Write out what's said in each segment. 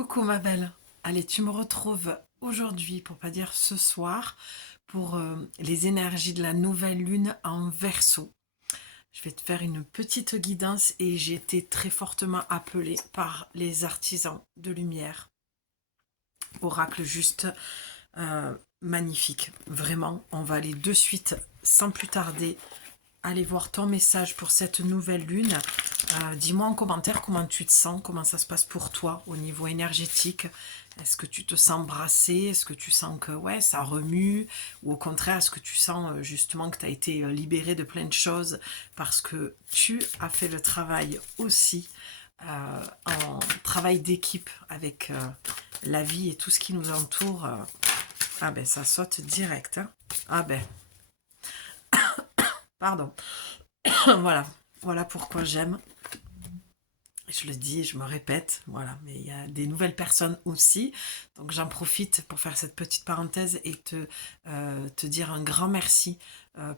Coucou ma belle, allez tu me retrouves aujourd'hui, pour pas dire ce soir, pour les énergies de la nouvelle lune en Verseau. Je vais te faire une petite guidance et j'ai été très fortement appelée par les artisans de lumière. Oracle juste magnifique, vraiment, on va aller de suite sans plus tarder. Allez voir ton message pour cette nouvelle lune. Dis-moi en commentaire comment tu te sens, comment ça se passe pour toi au niveau énergétique. Est-ce que tu te sens brassé? Est-ce que tu sens que ouais, ça remue? Ou au contraire, est-ce que tu sens justement que tu as été libéré de plein de choses parce que tu as fait le travail aussi en travail d'équipe avec la vie et tout ce qui nous entoure. Ah ben ça saute direct. Hein. Ah ben, pardon. Voilà, voilà pourquoi j'aime. Je le dis, je me répète, voilà, mais il y a des nouvelles personnes aussi. Donc j'en profite pour faire cette petite parenthèse et te dire un grand merci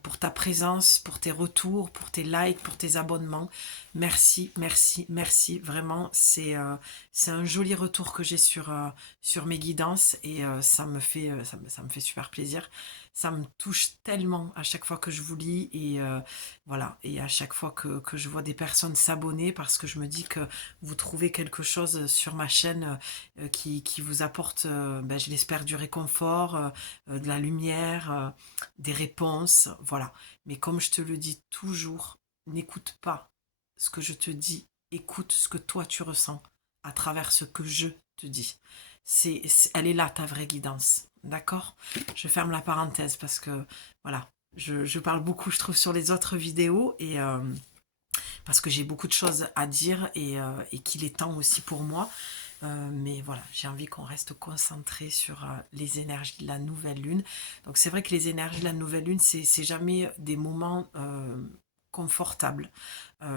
pour ta présence, pour tes retours, pour tes likes, pour tes abonnements. Merci, merci, merci. Vraiment, c'est un joli retour que j'ai sur mes guidances et ça me fait super plaisir. Ça me touche tellement à chaque fois que je vous lis et voilà, et à chaque fois que je vois des personnes s'abonner parce que je me dis que vous trouvez quelque chose sur ma chaîne qui vous apporte, ben, je l'espère, du réconfort, de la lumière, des réponses, voilà. Mais comme je te le dis toujours, n'écoute pas ce que je te dis, écoute ce que toi tu ressens à travers ce que je te dis. Elle est là ta vraie guidance, d'accord? Je ferme la parenthèse parce que voilà, je parle beaucoup, je trouve, sur les autres vidéos et parce que j'ai beaucoup de choses à dire et qu'il est temps aussi pour moi. Mais voilà, j'ai envie qu'on reste concentré sur les énergies de la nouvelle lune. Donc c'est vrai que les énergies de la nouvelle lune, c'est jamais des moments confortables.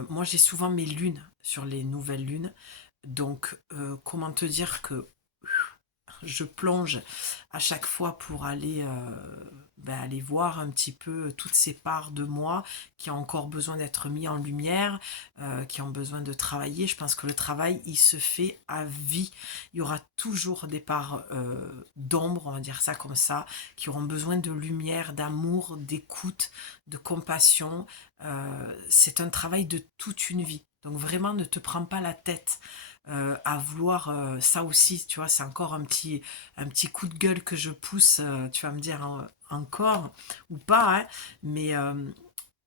Moi, j'ai souvent mes lunes sur les nouvelles lunes. Donc, comment te dire que je plonge à chaque fois pour aller, aller voir un petit peu toutes ces parts de moi qui ont encore besoin d'être mis en lumière, qui ont besoin de travailler. Je pense que le travail, il se fait à vie. Il y aura toujours des parts d'ombre, on va dire ça comme ça, qui auront besoin de lumière, d'amour, d'écoute, de compassion. C'est un travail de toute une vie. Donc vraiment, ne te prends pas la tête à vouloir ça aussi, tu vois, c'est encore un petit coup de gueule que je pousse, tu vas me dire encore ou pas, hein, mais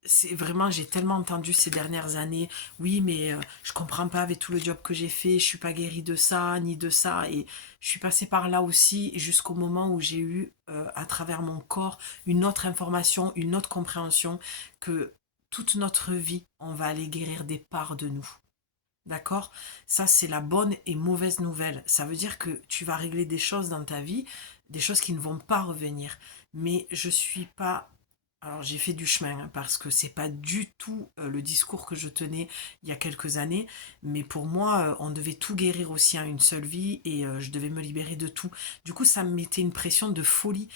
c'est vraiment, j'ai tellement entendu ces dernières années, oui, mais je comprends pas avec tout le job que j'ai fait, je suis pas guérie de ça, ni de ça, et je suis passée par là aussi jusqu'au moment où j'ai eu, à travers mon corps, une autre information, une autre compréhension, que toute notre vie, on va aller guérir des parts de nous. D'accord? Ça, c'est la bonne et mauvaise nouvelle. Ça veut dire que tu vas régler des choses dans ta vie, des choses qui ne vont pas revenir. Mais je suis pas. Alors, j'ai fait du chemin hein, parce que c'est pas du tout le discours que je tenais il y a quelques années. Mais pour moi, on devait tout guérir aussi en une seule vie et je devais me libérer de tout. Du coup, ça me mettait une pression de folie.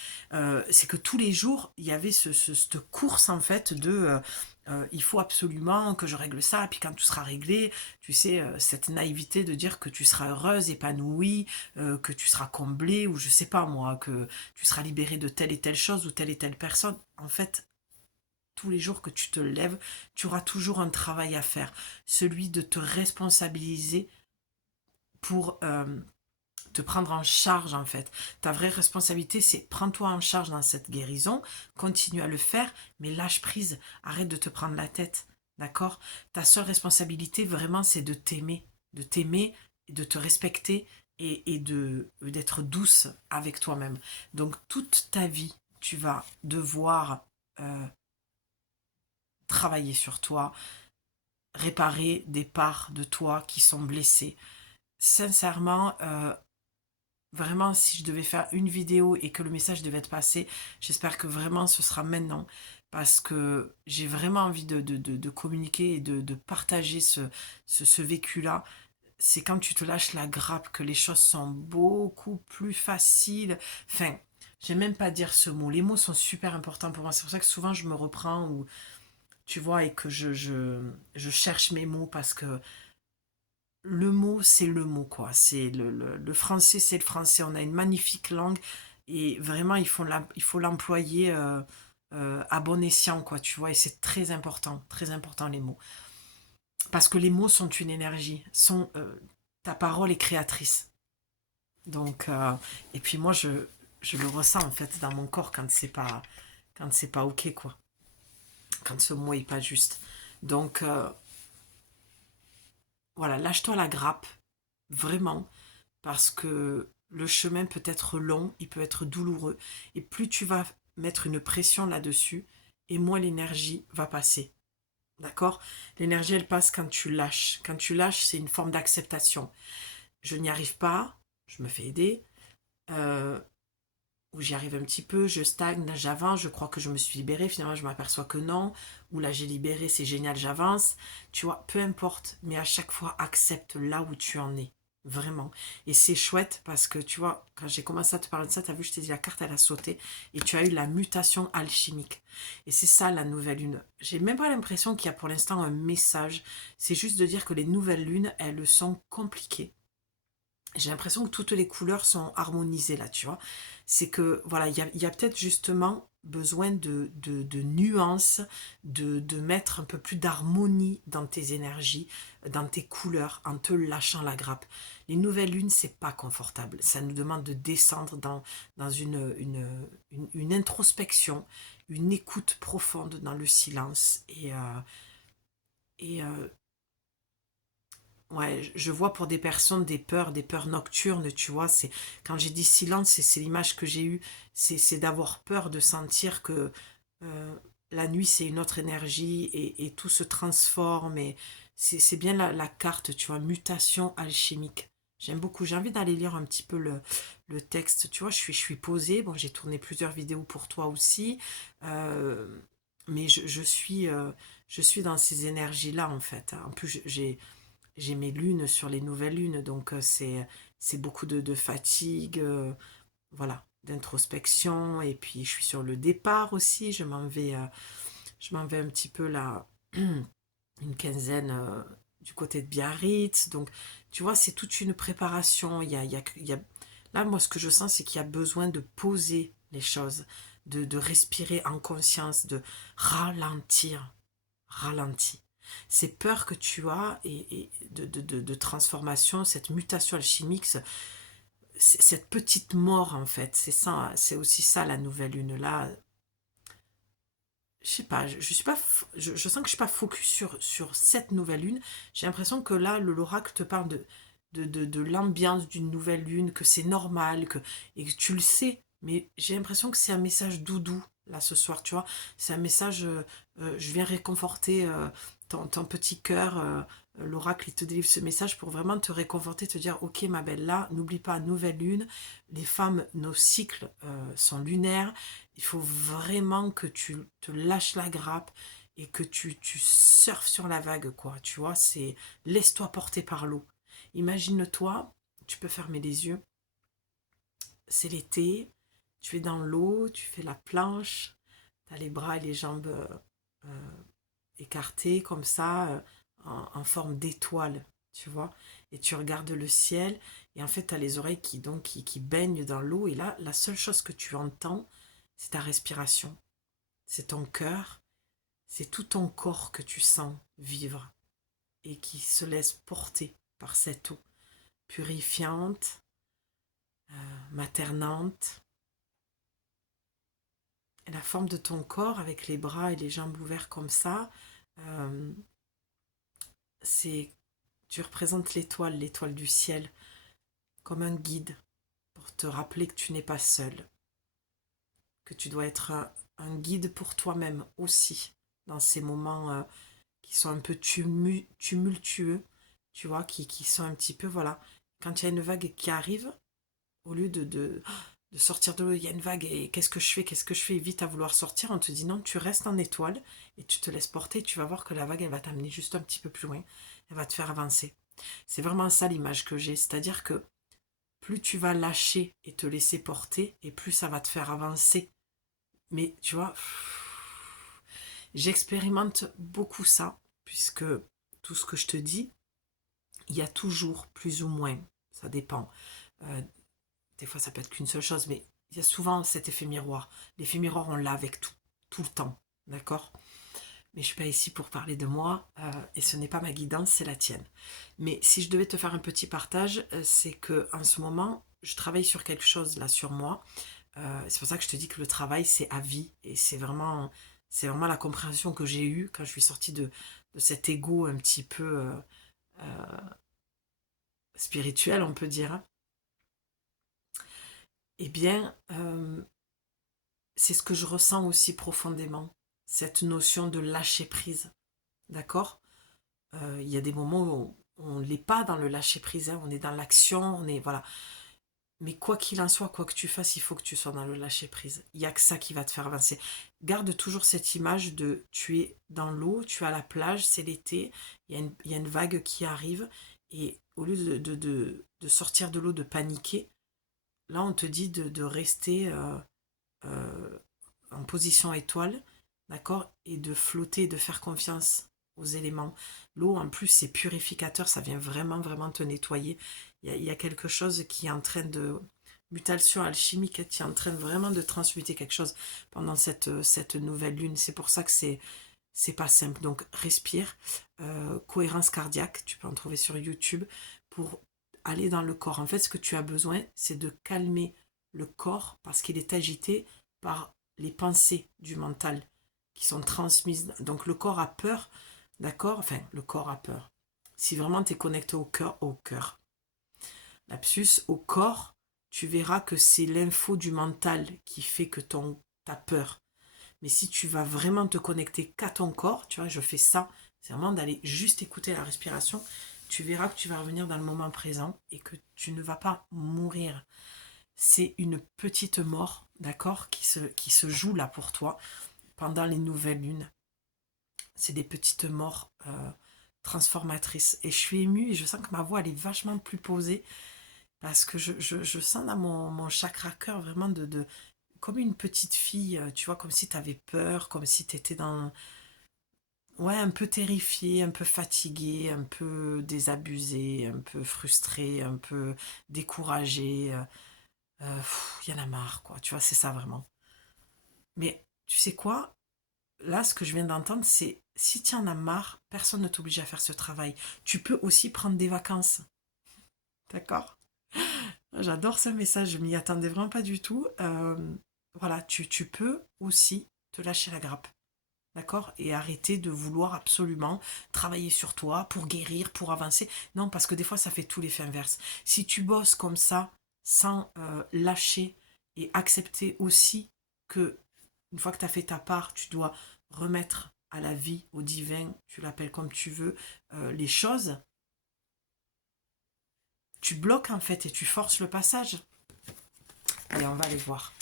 C'est que tous les jours, il y avait cette course en fait de. Il faut absolument que je règle ça, puis quand tout sera réglé, tu sais, cette naïveté de dire que tu seras heureuse, épanouie, que tu seras comblée, ou je sais pas moi, que tu seras libérée de telle et telle chose ou telle personne. En fait, tous les jours que tu te lèves, tu auras toujours un travail à faire, celui de te responsabiliser pour te prendre en charge en fait. Ta vraie responsabilité, c'est prends-toi en charge dans cette guérison, continue à le faire, mais lâche prise, arrête de te prendre la tête, d'accord? Ta seule responsabilité vraiment, c'est de t'aimer, de te respecter et d'être douce avec toi-même. Donc toute ta vie, tu vas devoir travailler sur toi, réparer des parts de toi qui sont blessées. Sincèrement, vraiment, si je devais faire une vidéo et que le message devait être passé, j'espère que vraiment ce sera maintenant. Parce que j'ai vraiment envie de communiquer et de partager ce vécu-là. C'est quand tu te lâches la grappe que les choses sont beaucoup plus faciles. Enfin, j'aime même pas dire ce mot. Les mots sont super importants pour moi. C'est pour ça que souvent je me reprends ou tu vois et que je cherche mes mots parce que le mot, c'est le mot, quoi. C'est le français, c'est le français. On a une magnifique langue et vraiment, il faut l'employer à bon escient, quoi, tu vois. Et c'est très important les mots. Parce que les mots sont une énergie. Ta parole est créatrice. Donc, et puis moi, je le ressens en fait dans mon corps quand c'est pas ok, quoi. Quand ce mot est pas juste. Donc, voilà, lâche-toi la grappe, vraiment, parce que le chemin peut être long, il peut être douloureux, et plus tu vas mettre une pression là-dessus, et moins l'énergie va passer. D'accord? L'énergie, elle passe quand tu lâches. Quand tu lâches, c'est une forme d'acceptation. Je n'y arrive pas, je me fais aider, euh, ou j'y arrive un petit peu, je stagne, là j'avance, je crois que je me suis libérée, finalement je m'aperçois que non, ou là j'ai libéré, c'est génial, j'avance. Tu vois, peu importe, mais à chaque fois accepte là où tu en es. Vraiment. Et c'est chouette parce que tu vois, quand j'ai commencé à te parler de ça, tu as vu, je t'ai dit la carte elle a sauté et tu as eu la mutation alchimique. Et c'est ça la nouvelle lune. J'ai même pas l'impression qu'il y a pour l'instant un message. C'est juste de dire que les nouvelles lunes, elles sont compliquées. J'ai l'impression que toutes les couleurs sont harmonisées là, tu vois. C'est que, voilà, il y a peut-être justement besoin de nuances, de mettre un peu plus d'harmonie dans tes énergies, dans tes couleurs, en te lâchant la grappe. Les nouvelles lunes, c'est pas confortable. Ça nous demande de descendre dans une introspection, une écoute profonde dans le silence. Et ouais, je vois pour des personnes des peurs nocturnes, tu vois. C'est quand j'ai dit silence, c'est l'image que j'ai eue. C'est d'avoir peur de sentir que euh, la nuit c'est une autre énergie et tout se transforme. Et c'est bien la carte, tu vois, mutation alchimique. J'aime beaucoup. J'ai envie d'aller lire un petit peu le texte. Tu vois, je suis posée. Bon, j'ai tourné plusieurs vidéos pour toi aussi, Euh, mais je suis dans ces énergies-là en fait. En plus, j'ai mes lunes sur les nouvelles lunes, donc c'est beaucoup de fatigue, voilà, d'introspection, et puis je suis sur le départ aussi, je m'en vais un petit peu là, une quinzaine du côté de Biarritz, donc tu vois, c'est toute une préparation, là, moi, ce que je sens, c'est qu'il y a besoin de poser les choses, de respirer en conscience, de ralentir, ralentir. Ces peurs que tu as et de transformation, cette mutation alchimique, cette petite mort en fait, c'est ça, c'est aussi ça la nouvelle lune là. Je sais pas, je suis pas, je sens que je suis pas focus sur cette nouvelle lune. J'ai l'impression que là, l'oracle te parle de l'ambiance d'une nouvelle lune, que c'est normal, et que tu le sais. Mais j'ai l'impression que c'est un message doudou là ce soir, tu vois. C'est un message, je viens réconforter ton petit cœur. L'oracle, il te délivre ce message pour vraiment te réconforter, te dire, ok ma belle, là, n'oublie pas, nouvelle lune. Les femmes, nos cycles sont lunaires. Il faut vraiment que tu te lâches la grappe et que tu surfes sur la vague, quoi. Tu vois, c'est laisse-toi porter par l'eau. Imagine-toi, tu peux fermer les yeux, c'est l'été, tu es dans l'eau, tu fais la planche, tu as les bras et les jambes écartés comme ça, en forme d'étoile, tu vois. Et tu regardes le ciel, et en fait, tu as les oreilles qui baignent dans l'eau, et là, la seule chose que tu entends, c'est ta respiration. C'est ton cœur, c'est tout ton corps que tu sens vivre et qui se laisse porter par cette eau purifiante, maternante. Et la forme de ton corps avec les bras et les jambes ouverts comme ça, euh, c'est tu représentes l'étoile, l'étoile du ciel, comme un guide pour te rappeler que tu n'es pas seul, que tu dois être un guide pour toi-même aussi dans ces moments qui sont un peu tumultueux, tu vois, qui sont un petit peu, voilà, quand il y a une vague qui arrive, au lieu de sortir de l'eau, il y a une vague et qu'est-ce que je fais, vite à vouloir sortir, on te dit non, tu restes en étoile et tu te laisses porter, tu vas voir que la vague, elle va t'amener juste un petit peu plus loin, elle va te faire avancer. C'est vraiment ça l'image que j'ai, c'est-à-dire que plus tu vas lâcher et te laisser porter, et plus ça va te faire avancer. Mais tu vois, j'expérimente beaucoup ça, puisque tout ce que je te dis, il y a toujours plus ou moins, ça dépend. Euh, des fois, ça peut être qu'une seule chose, mais il y a souvent cet effet miroir. L'effet miroir, on l'a avec tout le temps, d'accord? Mais je suis pas ici pour parler de moi, et ce n'est pas ma guidance, c'est la tienne. Mais si je devais te faire un petit partage, c'est que en ce moment, je travaille sur quelque chose là sur moi. C'est pour ça que je te dis que le travail, c'est à vie, et c'est vraiment la compréhension que j'ai eue quand je suis sortie de cet ego un petit peu spirituel, on peut dire. Eh bien, c'est ce que je ressens aussi profondément, cette notion de lâcher prise, d'accord? Il y a des moments où on n'est pas dans le lâcher prise, hein, on est dans l'action, on est voilà. Mais quoi qu'il en soit, quoi que tu fasses, il faut que tu sois dans le lâcher prise. Il n'y a que ça qui va te faire avancer. Garde toujours cette image de tu es dans l'eau, tu es à la plage, c'est l'été, il y a une vague qui arrive, et au lieu de sortir de l'eau, de paniquer, là on te dit de rester euh, en position étoile, d'accord, et de flotter, de faire confiance aux éléments. L'eau, en plus, c'est purificateur, ça vient vraiment, vraiment te nettoyer. Il y a quelque chose qui est en train de... mutation alchimique, qui est en train vraiment de transmuter quelque chose pendant cette nouvelle lune. C'est pour ça que c'est pas simple. Donc, respire. Cohérence cardiaque, tu peux en trouver sur YouTube, pour aller dans le corps. En fait, ce que tu as besoin, c'est de calmer le corps parce qu'il est agité par les pensées du mental qui sont transmises. Donc le corps a peur, d'accord? Enfin, le corps a peur. Si vraiment tu es connecté au cœur, lapsus, au corps, tu verras que c'est l'info du mental qui fait que t'as peur. Mais si tu vas vraiment te connecter qu'à ton corps, tu vois, je fais ça, c'est vraiment d'aller juste écouter la respiration, tu verras que tu vas revenir dans le moment présent et que tu ne vas pas mourir. C'est une petite mort, d'accord, qui se joue là pour toi pendant les nouvelles lunes. C'est des petites morts transformatrices. Et je suis émue et je sens que ma voix, elle est vachement plus posée parce que je sens dans mon chakra cœur vraiment comme une petite fille, tu vois, comme si tu avais peur, comme si tu étais dans... Ouais, un peu terrifiée, un peu fatiguée, un peu désabusée, un peu frustrée, un peu découragée. Il y en a marre, quoi. Tu vois, c'est ça vraiment. Mais tu sais quoi? Là, ce que je viens d'entendre, c'est si tu en as marre, personne ne t'oblige à faire ce travail. Tu peux aussi prendre des vacances. D'accord? J'adore ce message, je m'y attendais vraiment pas du tout. Voilà, tu peux aussi te lâcher la grappe. D'accord? Et arrêter de vouloir absolument travailler sur toi pour guérir, pour avancer. Non, parce que des fois, ça fait tout l'effet inverse. Si tu bosses comme ça, sans lâcher et accepter aussi que, une fois que tu as fait ta part, tu dois remettre à la vie, au divin, tu l'appelles comme tu veux, les choses, tu bloques en fait et tu forces le passage. Allez, on va aller voir.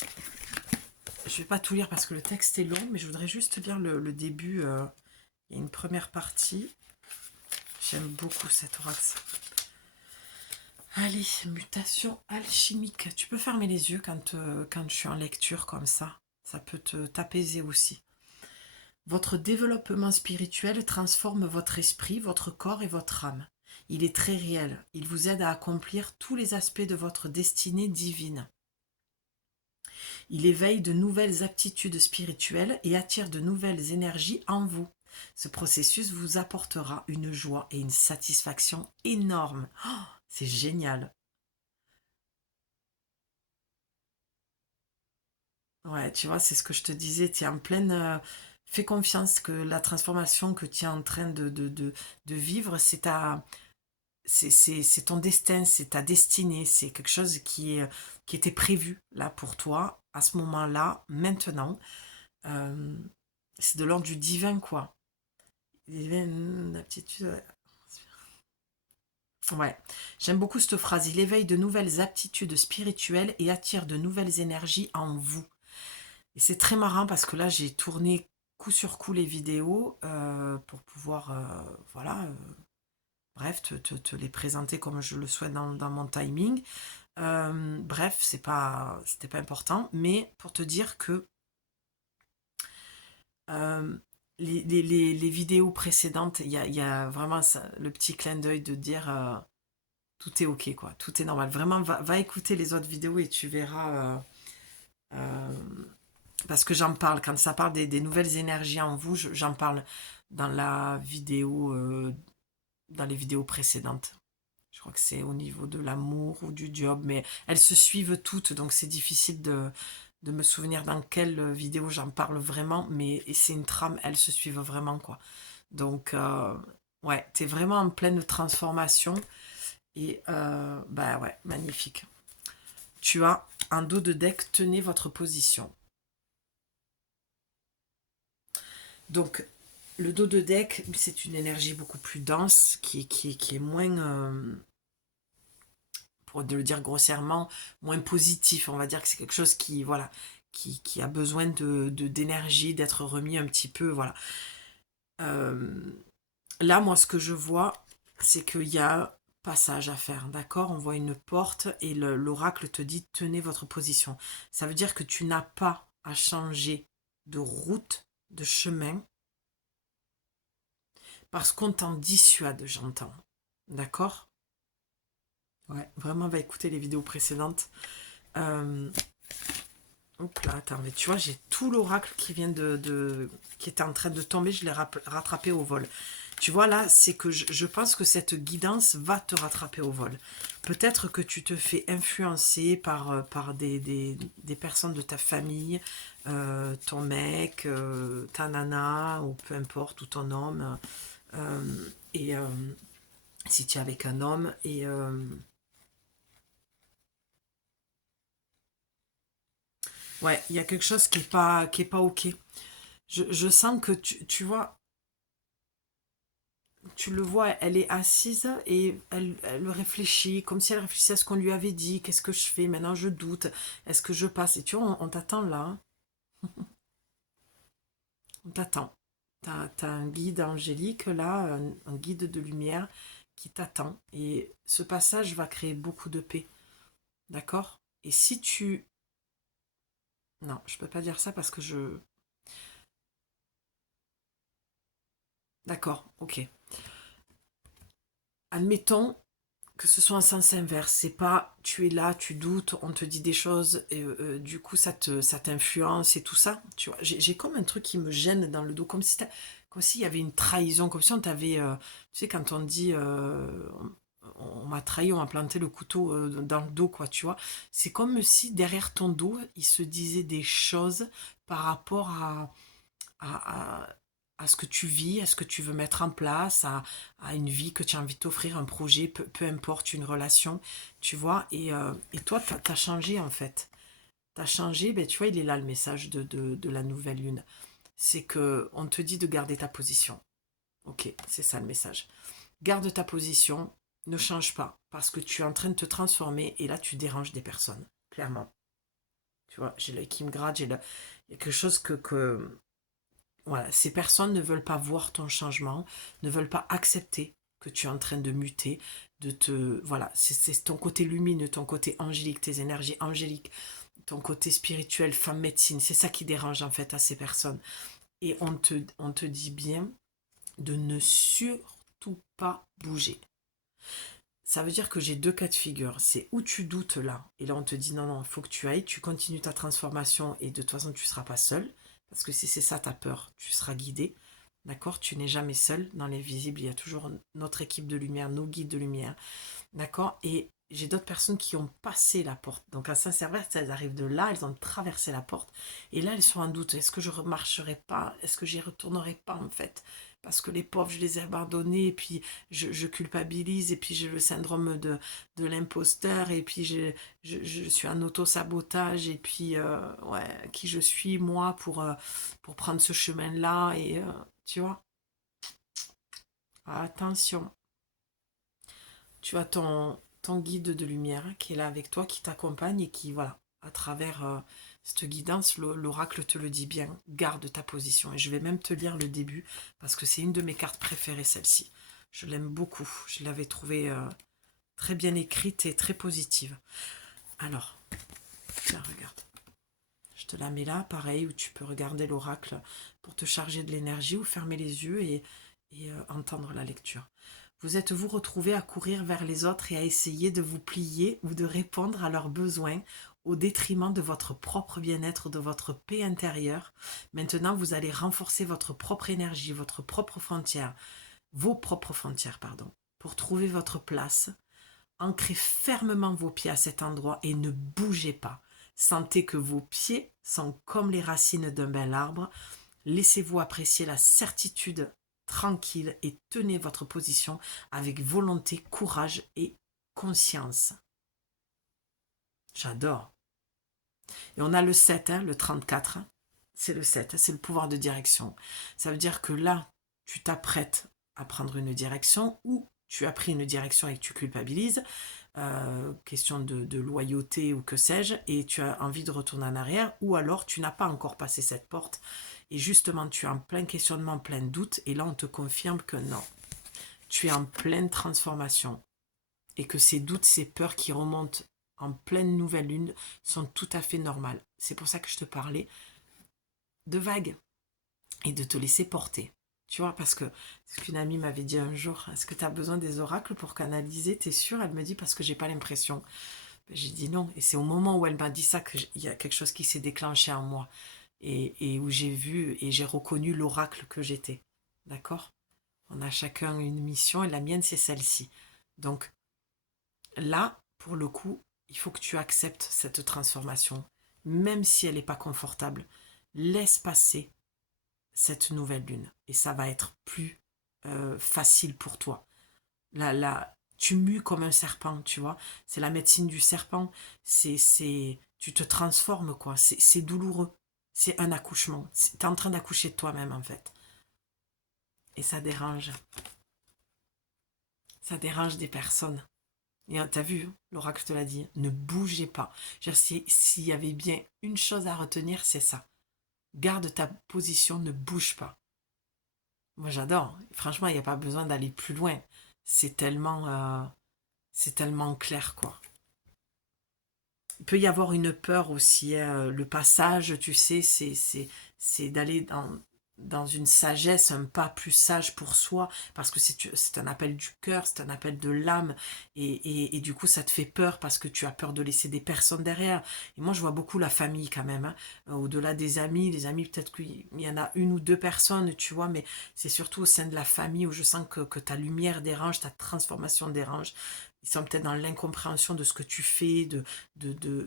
Je vais pas tout lire parce que le texte est long, mais je voudrais juste lire le début. Il y a une première partie. J'aime beaucoup cet oracle. Allez, mutation alchimique. Tu peux fermer les yeux quand je suis en lecture comme ça. Ça peut t'apaiser aussi. Votre développement spirituel transforme votre esprit, votre corps et votre âme. Il est très réel. Il vous aide à accomplir tous les aspects de votre destinée divine. Il éveille de nouvelles aptitudes spirituelles et attire de nouvelles énergies en vous. Ce processus vous apportera une joie et une satisfaction énormes. Oh, c'est génial. Ouais, tu vois, c'est ce que je te disais. Tu es en pleine... fais confiance que la transformation que tu es en train de vivre, c'est ton destin, c'est ta destinée, c'est quelque chose qui était prévu là pour toi, à ce moment-là, maintenant. Euh, c'est de l'ordre du divin, quoi. Divine aptitude. Ouais, j'aime beaucoup cette phrase. Il éveille de nouvelles aptitudes spirituelles et attire de nouvelles énergies en vous. Et c'est très marrant parce que là, j'ai tourné coup sur coup les vidéos pour pouvoir, voilà, bref, te les présenter comme je le souhaite dans mon timing. Bref, c'était pas important, mais pour te dire que les vidéos précédentes, il y a vraiment ça, le petit clin d'œil de dire tout est ok, quoi. Tout est normal. Vraiment, va écouter les autres vidéos et tu verras. Euh, parce que j'en parle. Quand ça parle des nouvelles énergies en vous, j'en parle dans la vidéo, dans les vidéos précédentes. Je crois que c'est au niveau de l'amour ou du job, mais elles se suivent toutes, donc c'est difficile de me souvenir dans quelle vidéo j'en parle vraiment, mais c'est une trame, elles se suivent vraiment, quoi. Donc, ouais, t'es vraiment en pleine transformation, et bah ouais, magnifique. Tu as un dos de deck, tenez votre position. Donc, le dos de deck, c'est une énergie beaucoup plus dense, qui est moins... pour le dire grossièrement, moins positif. On va dire que c'est quelque chose qui, voilà, qui a besoin d'énergie, d'être remis un petit peu, voilà. Là, moi, ce que je vois, c'est qu'il y a un passage à faire, d'accord? On voit une porte et l'oracle te dit tenez votre position. Ça veut dire que tu n'as pas à changer de route, de chemin, parce qu'on t'en dissuade, j'entends. D'accord? Ouais, vraiment, va écouter les vidéos précédentes. Hop là, attends, mais tu vois, j'ai tout l'oracle qui vient qui était en train de tomber, je l'ai rattrapé au vol. Tu vois, là, c'est que je pense que cette guidance va te rattraper au vol. Peut-être que tu te fais influencer par des personnes de ta famille, ton mec, ta nana, ou peu importe, ou ton homme. Et si tu es avec un homme, et... ouais, il y a quelque chose qui est pas ok. Je sens que tu vois, tu le vois, elle est assise et elle réfléchit, comme si elle réfléchissait à ce qu'on lui avait dit. Qu'est-ce que je fais? Maintenant, je doute. Est-ce que je passe? Et tu vois, on t'attend là, hein. On t'attend. T'as un guide angélique là, un guide de lumière qui t'attend. Et ce passage va créer beaucoup de paix. D'accord? Et si tu... Non, je peux pas dire ça parce que je... D'accord, ok. Admettons que ce soit un sens inverse, c'est pas tu es là, tu doutes, on te dit des choses et du coup ça t'influence et tout ça. Tu vois, j'ai comme un truc qui me gêne dans le dos, comme s'il y avait une trahison, comme si on t'avait, tu sais, quand on dit on m'a trahi, on m'a planté le couteau dans le dos, quoi, tu vois. C'est comme si derrière ton dos, il se disait des choses par rapport à, à, à ce que tu vis, à ce que tu veux mettre en place, à une vie que tu as envie de t'offrir, un projet, peu importe, une relation, tu vois. Et toi, tu as changé en fait. Tu as changé, ben, tu vois, il est là le message de la nouvelle lune. C'est que on te dit de garder ta position. Ok, c'est ça le message. Garde ta position, ne change pas, parce que tu es en train de te transformer et là tu déranges des personnes, clairement. Tu vois, j'ai l'œil qui me gratte, il y a quelque chose voilà, ces personnes ne veulent pas voir ton changement, ne veulent pas accepter que tu es en train de muter, de te... Voilà, c'est ton côté lumineux, ton côté angélique, tes énergies angéliques, ton côté spirituel, femme médecine, c'est ça qui dérange en fait à ces personnes. Et on te dit bien de ne surtout pas bouger. Ça veut dire que j'ai deux cas de figure. C'est où tu doutes là, et là on te dit non, non, il faut que tu ailles, tu continues ta transformation et de toute façon tu ne seras pas seul. Parce que si c'est ça ta peur, tu seras guidé. D'accord? Tu n'es jamais seul. Dans les visibles, il y a toujours notre équipe de lumière, nos guides de lumière. D'accord? Et j'ai d'autres personnes qui ont passé la porte. Donc à Saint-Servère, elles arrivent de là, elles ont traversé la porte. Et là, elles sont en doute. Est-ce que je ne remarcherai pas? Est-ce que j'y retournerai pas en fait? Parce que les pauvres, je les ai abandonnés, et puis je culpabilise, et puis j'ai le syndrome de l'imposteur, et puis je suis en auto-sabotage, et puis ouais, qui je suis moi pour prendre ce chemin-là, et tu vois, attention. Tu as ton guide de lumière qui est là avec toi, qui t'accompagne et qui, voilà, à travers cette guidance, l'oracle te le dit bien, garde ta position. Et je vais même te lire le début, parce que c'est une de mes cartes préférées, celle-ci. Je l'aime beaucoup. Je l'avais trouvée très bien écrite et très positive. Alors, tiens, regarde. te la mets là, pareil, où tu peux regarder l'oracle pour te charger de l'énergie ou fermer les yeux et entendre la lecture. Vous êtes-vous retrouvé à courir vers les autres et à essayer de vous plier ou de répondre à leurs besoins au détriment de votre propre bien-être, de votre paix intérieure. Maintenant, vous allez renforcer votre propre énergie, votre propre frontière, vos propres frontières, pardon, pour trouver votre place. Ancrez fermement vos pieds à cet endroit et ne bougez pas. Sentez que vos pieds sont comme les racines d'un bel arbre. Laissez-vous apprécier la certitude tranquille et tenez votre position avec volonté, courage et conscience. J'adore. Et on a le 7, hein, le 34. C'est le 7, c'est le pouvoir de direction. Ça veut dire que là, tu t'apprêtes à prendre une direction ou tu as pris une direction et que tu culpabilises, question de loyauté ou que sais-je, et tu as envie de retourner en arrière, ou alors tu n'as pas encore passé cette porte, et justement tu es en plein questionnement, plein doute, et là on te confirme que non, tu es en pleine transformation, et que ces doutes, ces peurs qui remontent en pleine nouvelle lune sont tout à fait normales. C'est pour ça que je te parlais de vagues, et de te laisser porter. Tu vois, parce que ce qu'une amie m'avait dit un jour, est-ce que tu as besoin des oracles pour canaliser? T'es sûre? Elle me dit parce que j'ai pas l'impression. J'ai dit non. Et c'est au moment où elle m'a dit ça qu'il y a quelque chose qui s'est déclenché en moi. Et où j'ai vu et j'ai reconnu l'oracle que j'étais. D'accord? On a chacun une mission et la mienne c'est celle-ci. Donc là, pour le coup, il faut que tu acceptes cette transformation. Même si elle n'est pas confortable. Laisse passer cette nouvelle lune et ça va être plus facile pour toi. Là, tu mues comme un serpent, tu vois. C'est la médecine du serpent. Tu te transformes, quoi. C'est douloureux. C'est un accouchement. Tu es en train d'accoucher de toi-même, en fait. Et ça dérange. Ça dérange des personnes. Et t'as vu, l'oracle te l'a dit, ne bougez pas. S'il y avait bien une chose à retenir, c'est ça. Garde ta position, ne bouge pas. Moi, j'adore. Franchement, il n'y a pas besoin d'aller plus loin. C'est tellement clair, quoi. Il peut y avoir une peur aussi. Le passage, tu sais, c'est d'aller dans une sagesse, un pas plus sage pour soi, parce que c'est un appel du cœur, c'est un appel de l'âme, et du coup ça te fait peur parce que tu as peur de laisser des personnes derrière. Et moi je vois beaucoup la famille quand même, hein. Au-delà des amis, les amis peut-être qu'il y en a une ou deux personnes, tu vois, mais c'est surtout au sein de la famille où je sens que ta lumière dérange, ta transformation dérange. Ils sont peut-être dans l'incompréhension de ce que tu fais,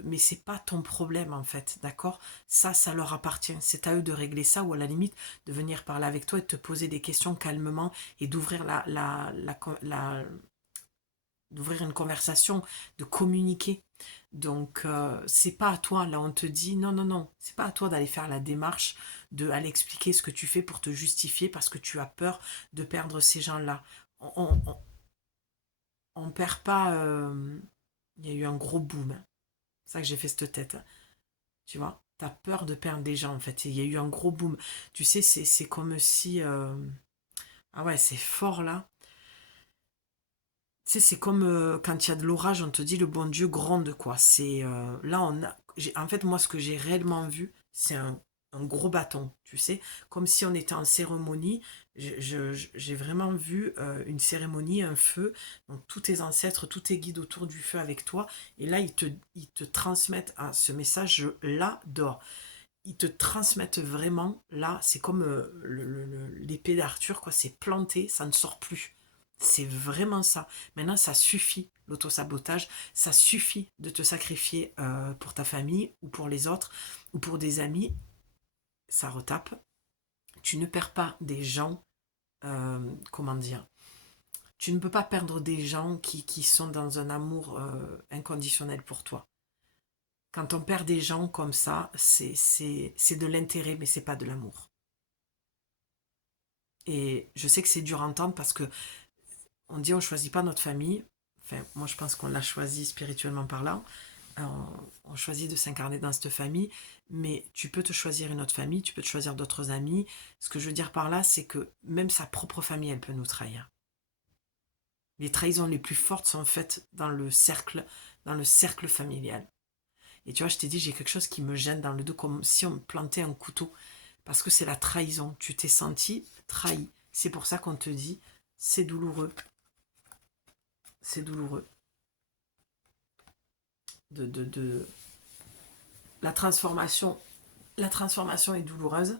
mais c'est pas ton problème en fait, d'accord? Ça leur appartient. C'est à eux de régler ça ou à la limite de venir parler avec toi et de te poser des questions calmement et d'ouvrir d'ouvrir une conversation, de communiquer. Donc c'est pas à toi, là on te dit non, non, non, c'est pas à toi d'aller faire la démarche, d'aller expliquer ce que tu fais pour te justifier parce que tu as peur de perdre ces gens-là. On perd pas. Il y a eu un gros boom. C'est ça que j'ai fait cette tête. Tu vois, t'as peur de perdre des gens en fait. Il y a eu un gros boom. Tu sais, c'est comme si. Ah ouais, c'est fort là. Tu sais, c'est comme quand il y a de l'orage, on te dit le bon Dieu gronde quoi. C'est là on a. En fait, moi, ce que j'ai réellement vu, c'est un gros bâton. Tu sais, comme si on était en cérémonie. J'ai vraiment vu une cérémonie, un feu. Donc tous tes ancêtres, tous tes guides autour du feu avec toi. Et là, ils te transmettent ce message. Je l'adore. Ils te transmettent vraiment, là, c'est comme l'épée d'Arthur, quoi, c'est planté, ça ne sort plus. C'est vraiment ça. Maintenant, ça suffit, l'autosabotage, ça suffit de te sacrifier pour ta famille ou pour les autres ou pour des amis. Ça retape. Tu ne perds pas des gens, comment dire, tu ne peux pas perdre des gens qui sont dans un amour inconditionnel pour toi. Quand on perd des gens comme ça, c'est de l'intérêt, mais c'est pas de l'amour. Et je sais que c'est dur à entendre parce que on dit on choisit pas notre famille. Enfin, moi je pense qu'on l'a choisi spirituellement parlant. On choisit de s'incarner dans cette famille, mais tu peux te choisir une autre famille, tu peux te choisir d'autres amis. Ce que je veux dire par là, c'est que même sa propre famille, elle peut nous trahir. Les trahisons les plus fortes sont faites dans le cercle familial. Et tu vois, je t'ai dit, j'ai quelque chose qui me gêne dans le dos, comme si on me plantait un couteau. Parce que c'est la trahison. Tu t'es senti trahi. C'est pour ça qu'on te dit, c'est douloureux. C'est douloureux. La transformation est douloureuse,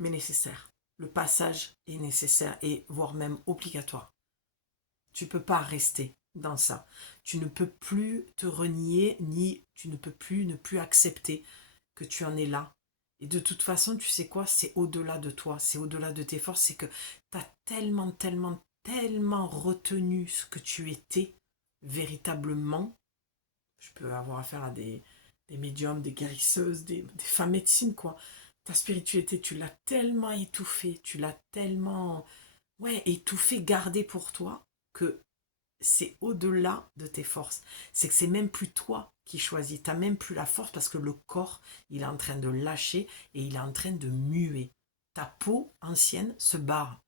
mais nécessaire. Le passage est nécessaire et voire même obligatoire. Tu ne peux pas rester dans ça. Tu ne peux plus te renier, ni tu ne peux plus ne plus accepter que tu en es là. Et de toute façon, tu sais quoi, c'est au-delà de toi, c'est au-delà de tes forces, c'est que tu as tellement, tellement, tellement retenu ce que tu étais véritablement. Je peux avoir affaire à des médiums, des guérisseuses, des femmes médecines, quoi. Ta spiritualité, tu l'as tellement étouffée, tu l'as tellement, ouais, étouffée, gardée pour toi, que c'est au-delà de tes forces. C'est que c'est même plus toi qui choisis. Tu n'as même plus la force parce que le corps, il est en train de lâcher et il est en train de muer. Ta peau ancienne se barre.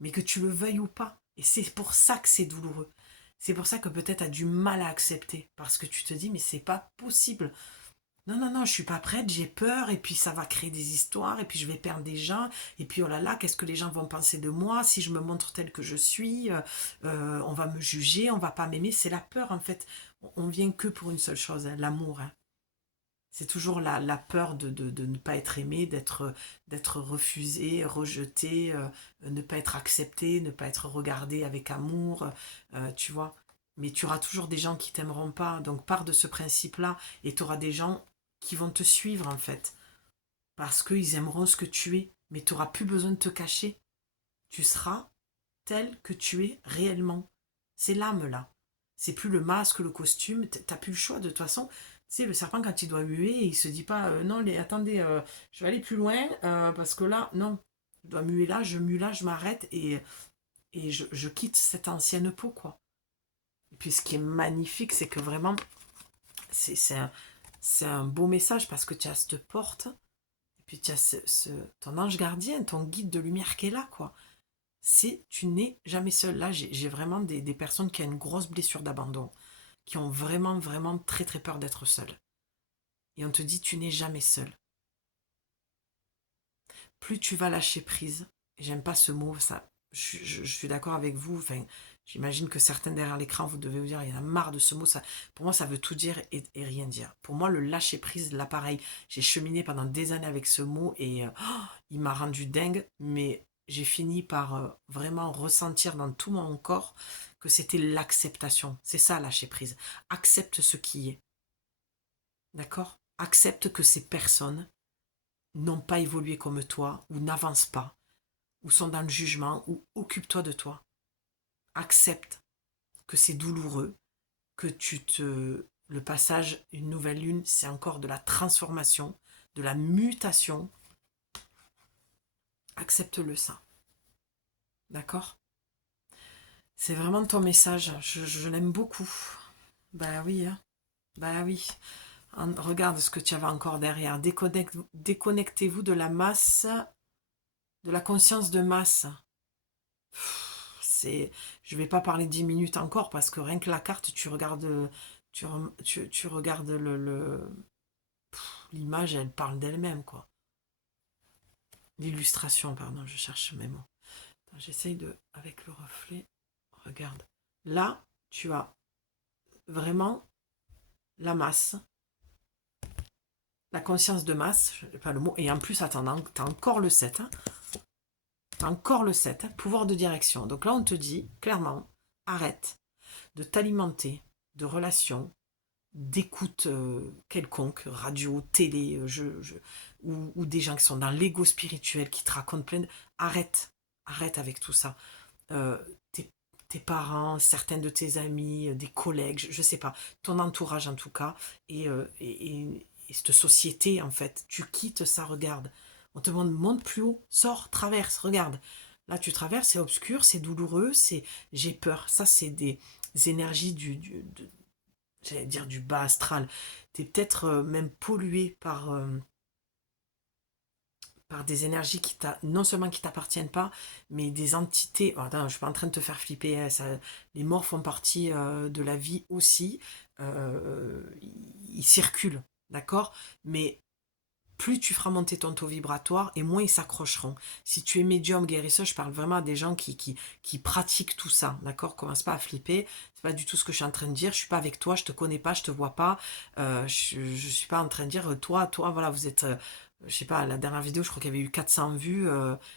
Mais que tu le veuilles ou pas. Et c'est pour ça que c'est douloureux. C'est pour ça que peut-être tu as du mal à accepter. Parce que tu te dis, mais c'est pas possible. Non, non, non, je suis pas prête, j'ai peur, et puis ça va créer des histoires, et puis je vais perdre des gens, et puis oh là là, qu'est-ce que les gens vont penser de moi si je me montre telle que je suis, on va me juger, on va pas m'aimer, c'est la peur en fait. On vient que pour une seule chose, hein, l'amour. Hein. C'est toujours la peur de ne pas être aimé, d'être refusé, rejeté, ne pas être accepté, ne pas être regardé avec amour, tu vois. Mais tu auras toujours des gens qui t'aimeront pas. Donc pars de ce principe-là et tu auras des gens qui vont te suivre en fait. Parce qu'ils aimeront ce que tu es. Mais tu n'auras plus besoin de te cacher. Tu seras tel que tu es réellement. C'est l'âme là. C'est plus le masque, le costume. T'as plus le choix de toute façon. Tu sais, le serpent, quand il doit muer, il se dit pas non, attendez, je vais aller plus loin parce que là, non, je dois muer là, je mue là, je m'arrête et je quitte cette ancienne peau, quoi. Et puis, ce qui est magnifique, c'est que vraiment, c'est un beau message parce que tu as cette porte, et puis tu as ton ange gardien, ton guide de lumière qui est là, quoi. Tu n'es jamais seul. Là, j'ai vraiment des personnes qui ont une grosse blessure d'abandon, qui ont vraiment, vraiment très, très peur d'être seules. Et on te dit, tu n'es jamais seul. Plus tu vas lâcher prise, et j'aime pas ce mot, ça, je suis d'accord avec vous, enfin, j'imagine que certains derrière l'écran, vous devez vous dire, il y en a marre de ce mot, ça, pour moi, ça veut tout dire et rien dire. Pour moi, le lâcher prise, là, pareil, j'ai cheminé pendant des années avec ce mot et il m'a rendu dingue, mais j'ai fini par vraiment ressentir dans tout mon corps que c'était l'acceptation. C'est ça, lâcher prise. Accepte ce qui est. D'accord? Accepte que ces personnes n'ont pas évolué comme toi, ou n'avancent pas, ou sont dans le jugement, ou occupe-toi de toi. Accepte que c'est douloureux, que le passage, une nouvelle lune, c'est encore de la transformation, de la mutation. Accepte-le ça. D'accord? C'est vraiment ton message. Je l'aime beaucoup. Bah oui, hein. Bah oui. Regarde ce que tu avais encore derrière. Déconnectez-vous de la masse, de la conscience de masse. Je vais pas parler 10 minutes encore parce que rien que la carte, tu regardes, tu regardes l'image, elle parle d'elle-même, quoi. L'illustration, pardon, je cherche mes mots. J'essaye avec le reflet, regarde. Là, tu as vraiment la masse, la conscience de masse, je sais pas le mot, et en plus, attends, t'as encore le 7, hein. T'as encore le 7, hein, pouvoir de direction. Donc là, on te dit, clairement, arrête de t'alimenter de relations, d'écoute quelconque, radio, télé, ou des gens qui sont dans l'ego spirituel, qui te racontent plein de... Arrête avec tout ça. Euh, tes parents, certains de tes amis, des collègues, je sais pas, ton entourage en tout cas, et cette société en fait, tu quittes ça, regarde. On te demande, monte plus haut, sors, traverse, regarde. Là, tu traverses, c'est obscur, c'est douloureux, j'ai peur. Ça, c'est des énergies j'allais dire du bas astral. Tu es peut-être même pollué par des énergies non seulement qui t'appartiennent pas, mais des entités. Oh, attends, je suis pas en train de te faire flipper. Hein, les morts font partie de la vie aussi. ils circulent, d'accord? Mais plus tu feras monter ton taux vibratoire et moins ils s'accrocheront. Si tu es médium, guérisseur, je parle vraiment à des gens qui pratiquent tout ça, d'accord? Commence pas à flipper, c'est pas du tout ce que je suis en train de dire, je suis pas avec toi, je te connais pas, je te vois pas, je suis pas en train de dire, toi, voilà, vous êtes, je sais pas, la dernière vidéo, je crois qu'il y avait eu 400 vues,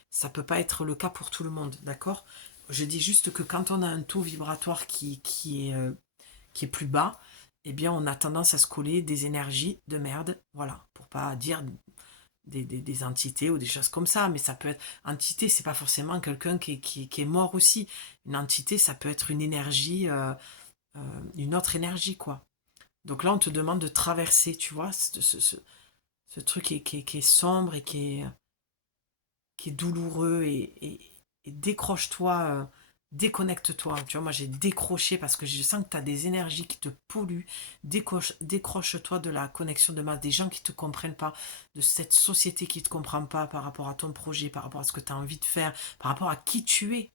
ça peut pas être le cas pour tout le monde, d'accord? Je dis juste que quand on a un taux vibratoire qui est plus bas, eh bien, on a tendance à se coller des énergies de merde, voilà, pour pas dire des entités ou des choses comme ça, mais ça peut être, entité, c'est pas forcément quelqu'un qui est mort aussi, une entité, ça peut être une énergie, une autre énergie, quoi. Donc là, on te demande de traverser, tu vois, ce truc qui est sombre et qui est douloureux et décroche-toi, déconnecte-toi. Tu vois, moi j'ai décroché parce que je sens que tu as des énergies qui te polluent. Décroche-toi de la connexion de masse, des gens qui ne te comprennent pas, de cette société qui ne te comprend pas par rapport à ton projet, par rapport à ce que tu as envie de faire, par rapport à qui tu es,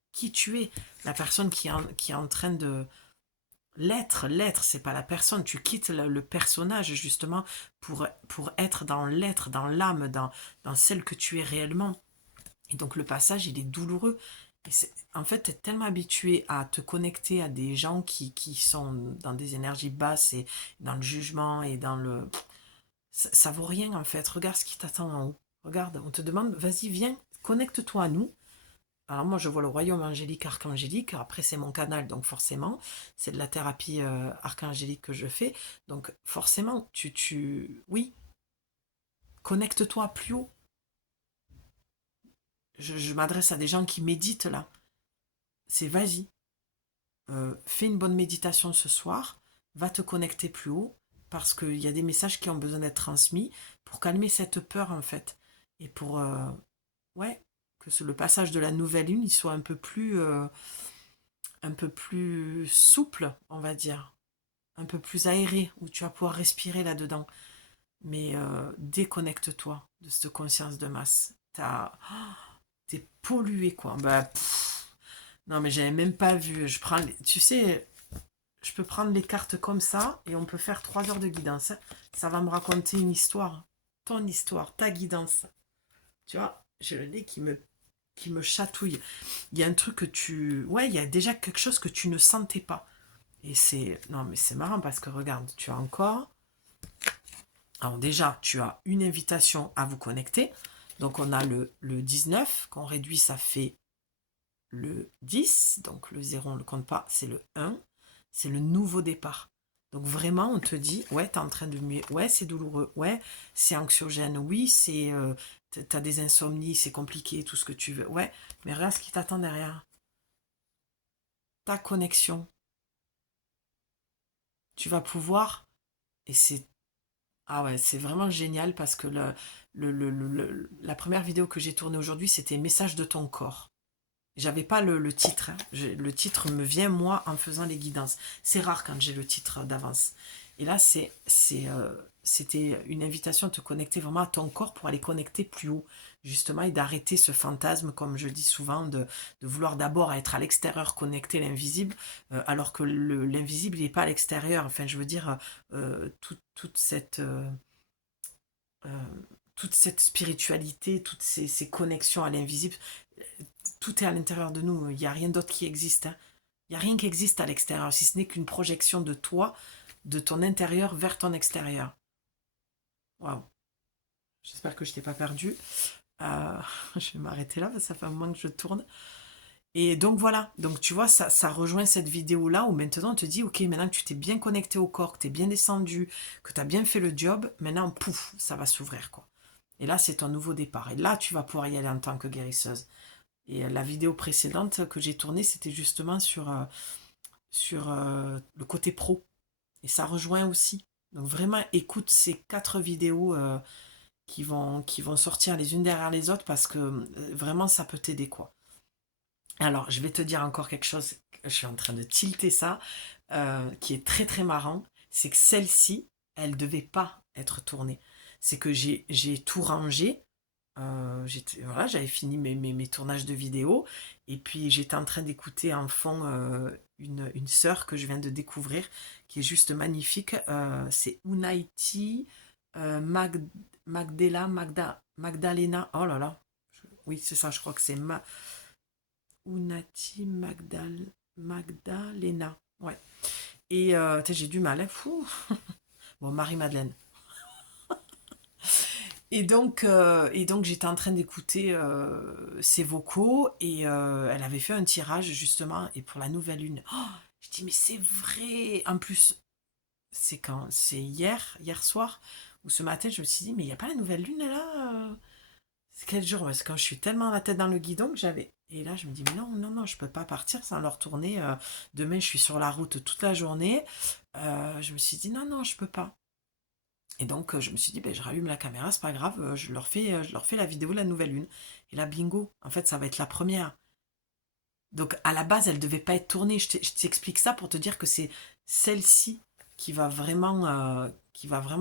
la personne qui est en train de... L'être, c'est pas la personne. Tu quittes le personnage justement pour être dans l'être, dans l'âme, dans celle que tu es réellement. Et donc le passage, il est douloureux. Et en fait, tu es tellement habitué à te connecter à des gens qui sont dans des énergies basses et dans le jugement et dans le... Ça vaut rien en fait. Regarde ce qui t'attend en haut. Regarde, on te demande, vas-y, viens, connecte-toi à nous. Alors moi, je vois le royaume angélique, archangélique. Après, c'est mon canal, donc forcément, c'est de la thérapie archangélique que je fais. Donc forcément, oui, connecte-toi plus haut. Je m'adresse à des gens qui méditent là. C'est vas-y, fais une bonne méditation ce soir, va te connecter plus haut, parce qu'il y a des messages qui ont besoin d'être transmis pour calmer cette peur en fait. Et pour ouais, que le passage de la nouvelle lune il soit un peu plus souple, on va dire, un peu plus aéré, où tu vas pouvoir respirer là-dedans. Mais déconnecte-toi de cette conscience de masse. T'es pollué quoi. Bah, non mais j'avais même pas vu. Tu sais, je peux prendre les cartes comme ça et on peut faire 3 heures de guidance. Ça va me raconter une histoire. Ton histoire, ta guidance. Tu vois, j'ai le nez qui me chatouille. Il y a un truc que tu... Ouais, il y a déjà quelque chose que tu ne sentais pas. Et c'est... Non, mais c'est marrant parce que regarde, tu as encore... Alors déjà, tu as une invitation à vous connecter. Donc on a le 19, qu'on réduit, ça fait le 10. Donc le 0, on ne le compte pas, c'est le 1. C'est le nouveau départ. Donc vraiment, on te dit, ouais, t'es en train de muer, ouais, c'est douloureux, ouais, c'est anxiogène, oui, t'as des insomnies, c'est compliqué, tout ce que tu veux, ouais, mais regarde ce qui t'attend derrière. Ta connexion. Tu vas pouvoir, et ah ouais, c'est vraiment génial parce que la première vidéo que j'ai tournée aujourd'hui, c'était Message de ton corps. J'avais pas le titre. Hein. Le titre me vient, moi, en faisant les guidances. C'est rare quand j'ai le titre d'avance. Et là, c'était une invitation à te connecter vraiment à ton corps pour aller connecter plus haut, justement, et d'arrêter ce fantasme, comme je dis souvent, de vouloir d'abord être à l'extérieur, connecter l'invisible, alors que l'invisible, il n'est pas à l'extérieur. Enfin, je veux dire, toute euh, toute cette spiritualité, toutes ces connexions à l'invisible, tout est à l'intérieur de nous. Il n'y a rien d'autre qui existe. Hein. Il n'y a rien qui existe à l'extérieur, si ce n'est qu'une projection de toi, de ton intérieur vers ton extérieur. Waouh. J'espère que je t'ai pas perdu. Je vais m'arrêter là, parce que ça fait un moment que je tourne. Et donc voilà, donc tu vois, ça rejoint cette vidéo-là où maintenant on te dit, ok, maintenant que tu t'es bien connecté au corps, que tu es bien descendu, que tu as bien fait le job, maintenant, pouf, ça va s'ouvrir, quoi. Et là, c'est ton nouveau départ. Et là, tu vas pouvoir y aller en tant que guérisseuse. Et la vidéo précédente que j'ai tournée, c'était justement sur le côté pro. Et ça rejoint aussi. Donc vraiment, écoute ces 4 vidéos qui vont sortir les unes derrière les autres parce que vraiment, ça peut t'aider, quoi. Alors, je vais te dire encore quelque chose, je suis en train de tilter ça, qui est très très marrant, c'est que celle-ci, elle ne devait pas être tournée. C'est que j'ai tout rangé, Voilà, j'avais fini mes tournages de vidéos et puis j'étais en train d'écouter en fond une sœur que je viens de découvrir qui est juste magnifique. C'est Unaiti Magdalena. Oh là là, oui, c'est ça, je crois que c'est Unati Magdalena. Ouais. Et j'ai du mal, hein, fou. Bon, Marie-Madeleine. Et donc j'étais en train d'écouter ses vocaux et elle avait fait un tirage justement et pour la nouvelle lune. Oh, je dis mais c'est vrai. En plus, c'est quand? C'est hier soir ou ce matin, je me suis dit mais il n'y a pas la nouvelle lune là C'est quel jour? Parce que quand je suis tellement la tête dans le guidon que j'avais. Et là, je me dis mais non, non, non, je peux pas partir sans leur tourner. Demain, je suis sur la route toute la journée. Je me suis dit non, non, je peux pas. Et donc, je me suis dit, ben, je rallume la caméra, c'est pas grave, je leur fais la vidéo de la nouvelle lune. Et là, bingo, en fait, ça va être la première. Donc, à la base, elle devait pas être tournée. Je t'explique ça pour te dire que c'est celle-ci qui va vraiment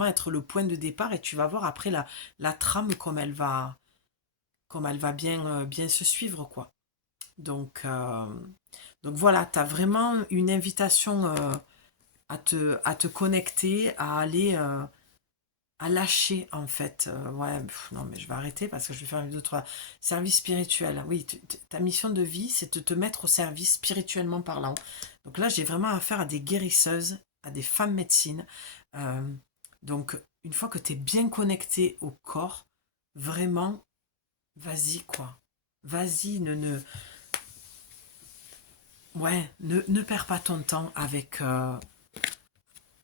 être le point de départ. Et tu vas voir après la trame comme elle va bien se suivre, quoi. Donc voilà, tu as vraiment une invitation à te connecter, à aller. À lâcher en fait. Ouais, non mais je vais arrêter parce que je vais faire une vidéo 3. Service spirituel. Oui, ta mission de vie, c'est de te mettre au service spirituellement parlant. Donc là, j'ai vraiment affaire à des guérisseuses, à des femmes médecines. Euh, donc, une fois que tu es bien connecté au corps, vraiment, vas-y quoi. Vas-y, ouais, ne perds pas ton temps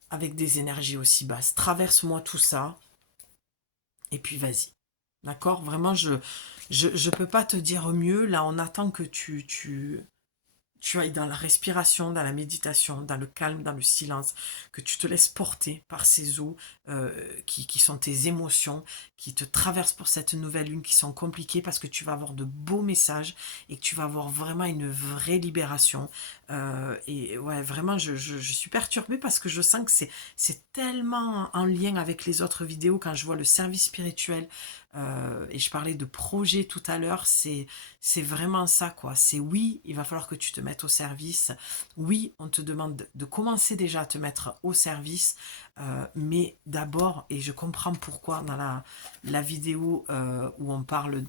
avec des énergies aussi basses. Traverse-moi tout ça. Et puis vas-y. D'accord? Vraiment, je peux pas te dire mieux. Là, on attend que tu ailles dans la respiration, dans la méditation, dans le calme, dans le silence, que tu te laisses porter par ces eaux qui sont tes émotions, qui te traversent pour cette nouvelle lune, qui sont compliquées parce que tu vas avoir de beaux messages et que tu vas avoir vraiment une vraie libération. Et ouais, vraiment, je suis perturbée parce que je sens que c'est tellement en lien avec les autres vidéos quand je vois le service spirituel. Et je parlais de projet tout à l'heure, c'est vraiment ça, quoi. C'est oui, il va falloir que tu te mettes au service. Oui, on te demande de commencer déjà à te mettre au service. Mais d'abord, et je comprends pourquoi dans la vidéo où on parle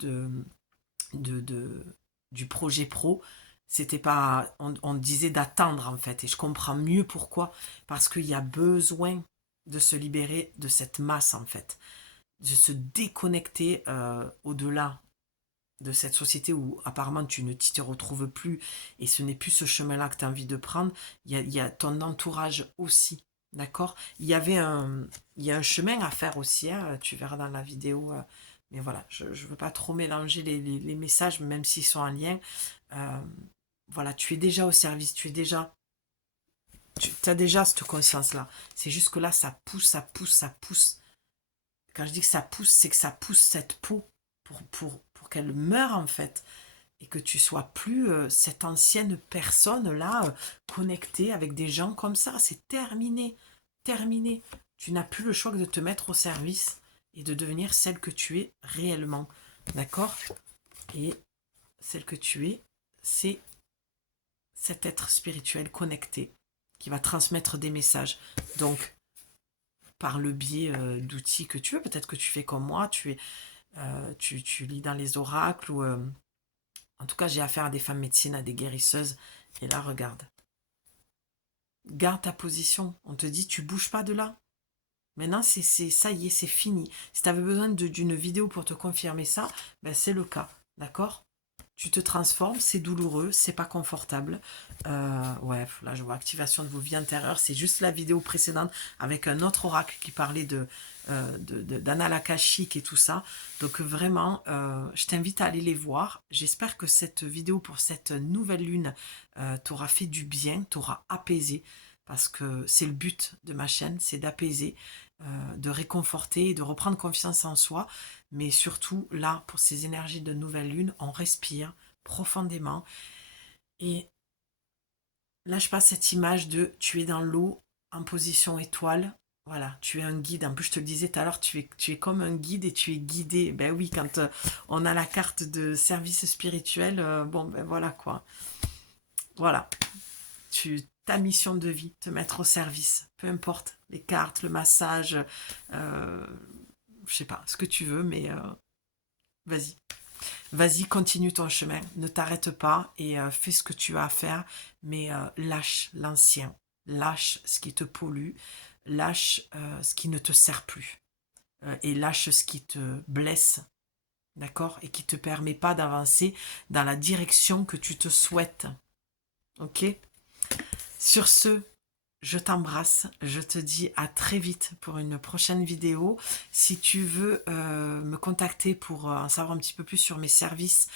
du projet pro, c'était pas, on disait d'attendre en fait. Et je comprends mieux pourquoi. Parce qu'il y a besoin de se libérer de cette masse en fait. De se déconnecter au-delà de cette société où apparemment tu ne t'y retrouves plus et ce n'est plus ce chemin-là que tu as envie de prendre, il y a ton entourage aussi, d'accord? Il y a un chemin à faire aussi, hein, tu verras dans la vidéo, mais voilà, je ne veux pas trop mélanger les messages, même s'ils sont en lien. Euh, voilà, tu es déjà au service, tu as déjà cette conscience-là. C'est juste que là, ça pousse, ça pousse, ça pousse. Quand je dis que ça pousse, c'est que ça pousse cette peau pour qu'elle meure en fait et que tu sois plus cette ancienne personne là connectée avec des gens comme ça. C'est terminé, terminé. Tu n'as plus le choix que de te mettre au service et de devenir celle que tu es réellement, d'accord? Et celle que tu es, c'est cet être spirituel connecté qui va transmettre des messages. Donc par le biais d'outils que tu veux, peut-être que tu fais comme moi, tu lis dans les oracles ou en tout cas j'ai affaire à des femmes médecines, à des guérisseuses. Et là, regarde. Garde ta position. On te dit, tu bouges pas de là. Maintenant, ça y est, c'est fini. Si tu avais besoin d'une vidéo pour te confirmer ça, ben c'est le cas. D'accord? Tu te transformes, c'est douloureux, c'est pas confortable. Ouais, là je vois activation de vos vies intérieures. C'est juste la vidéo précédente avec un autre oracle qui parlait d'Anna Akashique et tout ça. Donc vraiment, je t'invite à aller les voir. J'espère que cette vidéo pour cette nouvelle lune t'aura fait du bien, t'aura apaisé. Parce que c'est le but de ma chaîne, c'est d'apaiser, de réconforter, de reprendre confiance en soi. Mais surtout, là, pour ces énergies de nouvelle lune, on respire profondément. Et là, je passe cette image de tu es dans l'eau en position étoile. Voilà, tu es un guide. En plus, je te le disais tout à l'heure, tu es comme un guide et tu es guidé. Ben oui, quand on a la carte de service spirituel, bon, ben voilà quoi. Voilà, ta mission de vie, te mettre au service. Peu importe, les cartes, le massage, euh, je sais pas, ce que tu veux, mais vas-y. Vas-y, continue ton chemin. Ne t'arrête pas et fais ce que tu as à faire, mais lâche l'ancien. Lâche ce qui te pollue. Lâche ce qui ne te sert plus. Et lâche ce qui te blesse, d'accord? Et qui ne te permet pas d'avancer dans la direction que tu te souhaites. Ok? Sur ce, je t'embrasse, je te dis à très vite pour une prochaine vidéo. Si tu veux me contacter pour en savoir un petit peu plus sur mes services,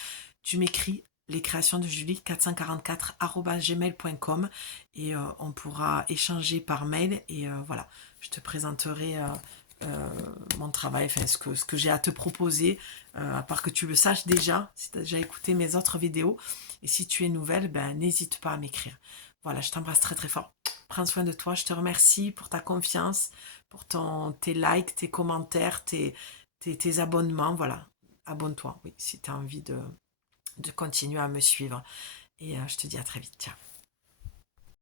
tu m'écris les créations de Julie 444@gmail.com et on pourra échanger par mail et voilà, je te présenterai mon travail, enfin ce que j'ai à te proposer, à part que tu le saches déjà, si tu as déjà écouté mes autres vidéos. Et si tu es nouvelle, ben, n'hésite pas à m'écrire. Voilà, je t'embrasse très très fort. Prends soin de toi. Je te remercie pour ta confiance, pour tes likes, tes commentaires, tes abonnements. Voilà, abonne-toi, oui, si tu as envie de continuer à me suivre. Et je te dis à très vite. Ciao.